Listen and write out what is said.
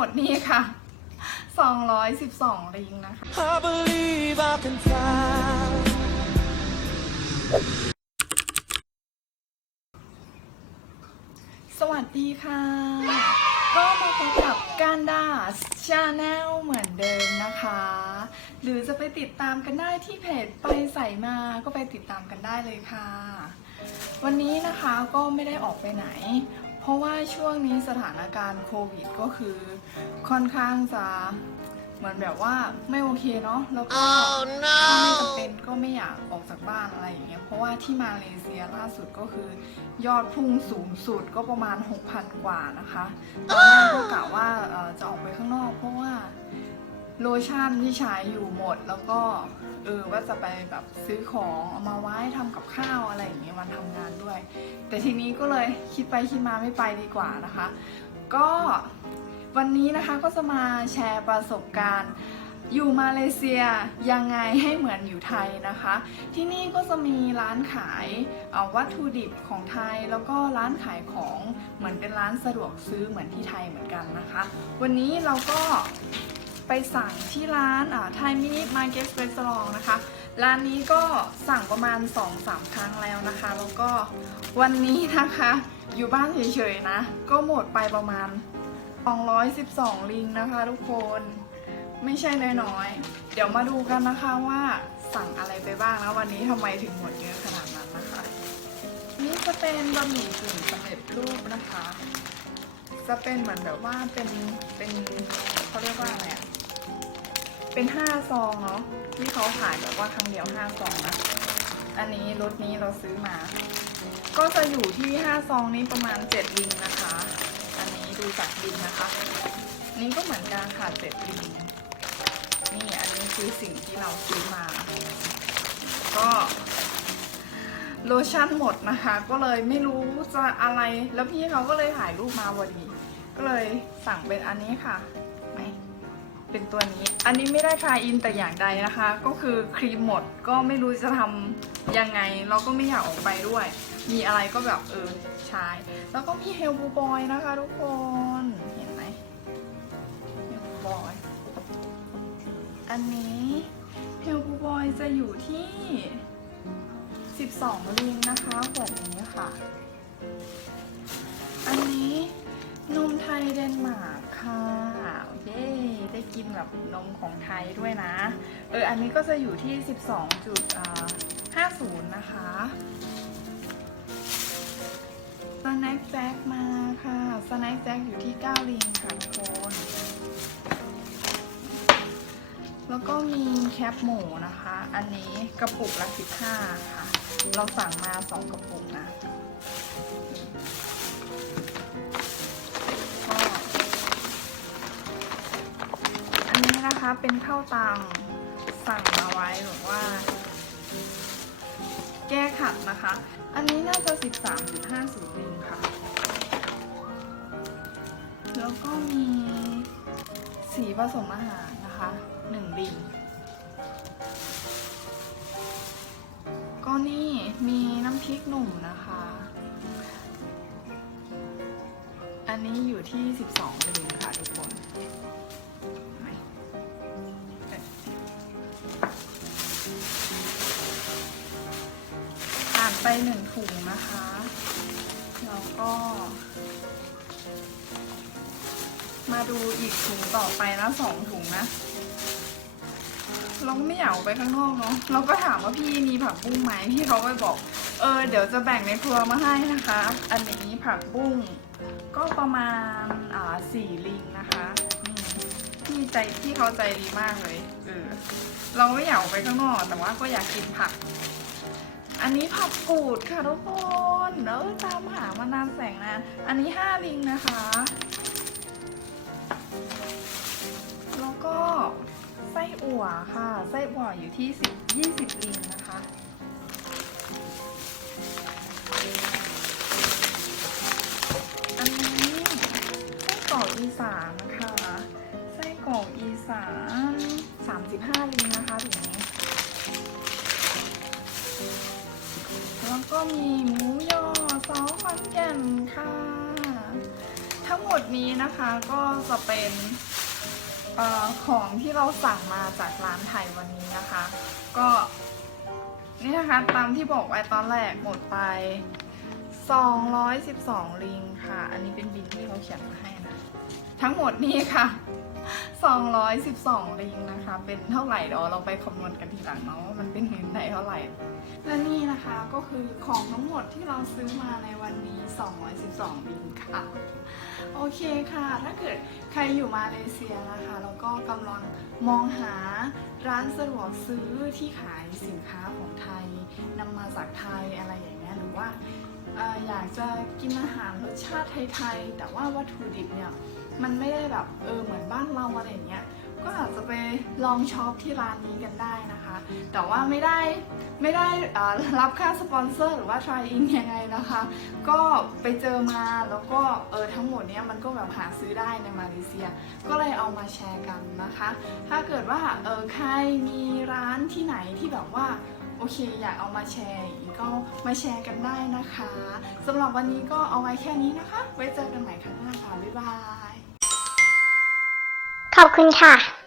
มดนี่ค่ะ 212 ลิงนะคะ I believe I can fly. สวัสดีค่ะ ก็มาพบกับการดาชาแนลเหมือนเดิมนะคะ หรือจะไปติดตามกันได้ที่เพจไปใส่มาก็ไปติดตามกันได้เลยค่ะ วันนี้นะคะก็ไม่ได้ออกไปไหน เพราะว่าช่วงนี้สถานการณ์โควิดก็คือค่อนข้างจะเหมือนแบบว่าไม่โอเคเนาะแล้วก็ถ้าไม่จำเป็นก็ไม่อยากออกจากบ้านอะไรอย่างเงี้ยเพราะว่าที่มาเลเซียล่าสุดก็คือยอดพุ่งสูงสุดก็ประมาณ 6,000 กว่านะคะตอนแรกก็กะว่าเอ่อจะออกไปข้างนอก เพราะว่า โลชั่นที่ใช้อยู่หมดแล้วก็เออว่าจะไปแบบซื้อของเอามาไว้ทำกับข้าวอะไรอย่างเงี้ยวันทำงานด้วย แต่ทีนี้ก็เลยคิดไปคิดมาไม่ไปดีกว่านะคะ ก็วันนี้นะคะก็จะมาแชร์ประสบการณ์อยู่มาเลเซียยังไงให้เหมือนอยู่ไทยนะคะ ที่นี่ก็จะมีร้านขายออวัตถุดิบของไทย แล้วก็ร้านขายของเหมือนเป็นร้านสะดวกซื้อเหมือนที่ไทยเหมือนกันนะคะ วันนี้เราก็ ไปสั่งที่ร้านไทยมินิมาร์เก็ตเรสอร์นะคะ ร้านนี้ก็สั่งประมาณ 2-3 ครั้งแล้วนะคะ แล้วก็วันนี้นะคะอยู่บ้านเฉยๆนะ ก็หมดไปประมาณ 212 ลิงนะคะ ทุกคนไม่ใช่น้อยๆ เดี๋ยวมาดูกันนะคะว่าสั่งอะไรไปบ้างนะวันนี้ทำไมถึงหมดเยอะขนาดนั้นนะคะ นี่จะเป็นบะหมี่กึ่งสำเร็จรูปนะคะ จะเป็นเหมือนแบบว่าเป็นเป็นเขาเรียกว่าอะไรอะ เป็นห้าซองเนาะที่เขาขายแบบว่าครั้งเดียวห้าซองนะอันนี้รถนี้เราซื้อมา ก็จะอยู่ที่ห้าซองนี้ประมาณเจ็ดลิงนะคะ อันนี้ดูจากลิงนะคะ นี่ก็เหมือนกันค่ะเจ็ดลิงนี่อันนี้คือสิ่งที่เราซื้อมา ก็โลชั่นหมดนะคะ ก็เลยไม่รู้จะอะไรแล้วพี่เขาก็เลยถ่ายรูปมาพอดี ก็เลยสั่งเป็นอันนี้ค่ะไหม เป็นตัวนี้ อันนี้ไม่ได้ทายอินแต่อย่างใดนะคะ ก็คือครีมหมดก็ไม่รู้จะทำยังไง เราก็ไม่อยากออกไปด้วย มีอะไรก็แบบเออใช้ แล้วก็มีเฮลบูบอยนะคะทุกคนเห็นไหมเฮลบูบอยอันนี้เฮลบูบอยจะอยู่ที่ 12ลิงนะคะขวดนี้ค่ะ อันนี้นมไทยเดนมาร์ก ค่ะ โอเย้ได้กินแบบนมของไทยด้วยนะ เออ อันนี้ก็จะอยู่ที่ 12.50 นะคะสแน็คแจ็คมาค่ะสแน็คแจ็คอยู่ที่ 9 ลิงค่ะทุกคน แล้วก็มีแคปหมูนะคะ อันนี้กระปุกละ 15 ค่ะ เราสั่งมา 2 กระปุกนะ นะคะเป็นข้าวตังสั่งมาไว้แบบว่า แก้ขัดนะคะ อันนี้น่าจะ 13.50ลิงค่ะ แล้วก็มีสีผสมอาหารนะคะหนึ่งลิงก็นี่มีน้ำพริกหนุ่มนะคะ อันนี้อยู่ที่ 12ลิงค่ะทุกคน ไปหนึ่งถุงนะคะ แล้วก็ มาดูอีกถุงต่อไปนะสองถุงนะ เราก็ไม่อยากออกไปข้างนอกเนาะ เราก็ถามว่าพี่มีผักบุ้งไหมพี่เขาก็บอก เออ เดี๋ยวจะแบ่งในครัวมาให้นะคะ อันนี้ผักบุ้งก็ประมาณอ่าสี่ลิงนะคะพี่ใจพี่เขาใจดีมากเลย เออ เราไม่อยากออกไปข้างนอก แต่ว่าก็อยากกินผัก อันนี้ผักกูดค่ะทุกคนเออตามหามานานแสงนาน อันนี้ห้าลิงนะคะ แล้วก็ไส้อั่วค่ะ ไส้อั่วอยู่ที่สิบยี่สิบลิงนะคะอันนี้ไส้กรอกอีสานนะคะ ไส้กรอกอีสานสามสิบห้าลิงนะคะถุง มีหมูยอซอสขอนแก่นค่ะ ทั้งหมดนี้นะคะก็จะเป็นออของที่เราสั่งมาจากร้านไทยวันนี้นะคะ ก็นี่นะคะตามที่บอกไว้ตอนแรกหมดไป 212 ลิงค่ะ อันนี้เป็นบินที่เขาเขียนมาให้นะ ทั้งหมดนี่ค่ะ 212 ลิงนะคะ เป็นเท่าไหร่เดี๋ยวเราไปคำนวณกันทีหลังเนาะว่ามันเป็นเงินไทยเท่าไหร่ และนี่นะคะก็คือของทั้งหมดที่เราซื้อมาในวันนี้ 212 ลิงค่ะ โอเคค่ะ ถ้าเกิดใครอยู่มาเลเซียนะคะ แล้วก็กำลังมองหาร้านสะดวกซื้อที่ขายสินค้าของไทยนำมาจากไทยอะไรอย่างเงี้ยหรือว่าอยากจะกินอาหารรสชาติไทยๆ แต่ว่าวัตถุดิบเนี่ย มันไม่ได้แบบเออเหมือนบ้านเราอะไรอย่างเงี้ยก็อาจจะไปลองช็อปที่ร้านนี้กันได้นะคะ แต่ว่าไม่ได้ไม่ได้รับค่าสปอนเซอร์หรือว่า try in ยังไงนะคะ ก็ไปเจอมาแล้วก็เออทั้งหมดเนี้ยมันก็แบบหาซื้อได้ในมาเลเซีย ก็เลยเอามาแชร์กันนะคะ ถ้าเกิดว่าเออใครมีร้านที่ไหนที่แบบว่าโอเคอยากเอามาแชร์ก็มาแชร์กันได้นะคะสำหรับวันนี้ก็เอาไว้แค่นี้นะคะ ไว้เจอกันใหม่ครั้งหน้าค่ะบ๊ายบาย อบคุณค่ะ